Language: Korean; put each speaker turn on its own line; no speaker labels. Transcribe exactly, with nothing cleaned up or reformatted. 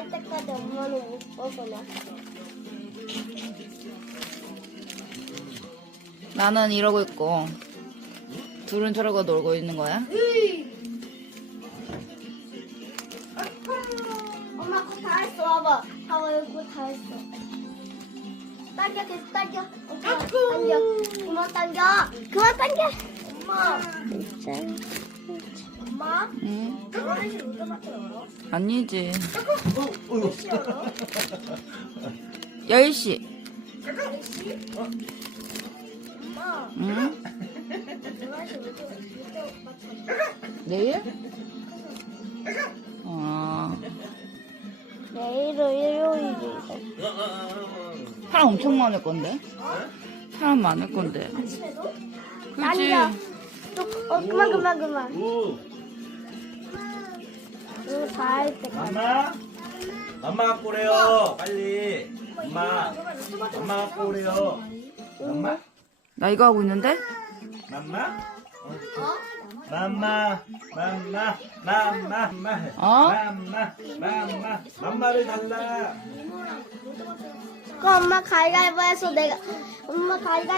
할 때까지 엄마는 못 먹으냐?
나는 이러고 있고 둘은 저러고 놀고 있는 거야?
엄마 거 다 했어. 와봐. 봐봐 여기 거 다 했어. 당겨 계속 당겨. 어, 그만 당겨. 그만 당겨. 그만 당겨. 엄마. 진짜. 엄마.
응?
화장실 언제부터 열어?
아니지.
몇 시 열어?
열 시.
몇 시? 엄마.
응?
화장실 언제부터
내일? 어.
내일은 일요일이고.
사람 엄청 많을 건데? 사람 많을 건데.
아침에도?
그치?
당겨. 또, 어, 그만, 그만, 그만.
오,
이거 다 할 때까지.
엄마, 엄마 갖고 오래요. 빨리. 엄마, 엄마 갖고 오래요. 엄마,
나 이거 하고 있는데?
맘마, 어? 맘마, 맘마, 맘마, 맘마,
어?
맘마, 맘마, 맘마를 달라.
그 엄마 가위가위보 해서 내가, 엄마 가위가위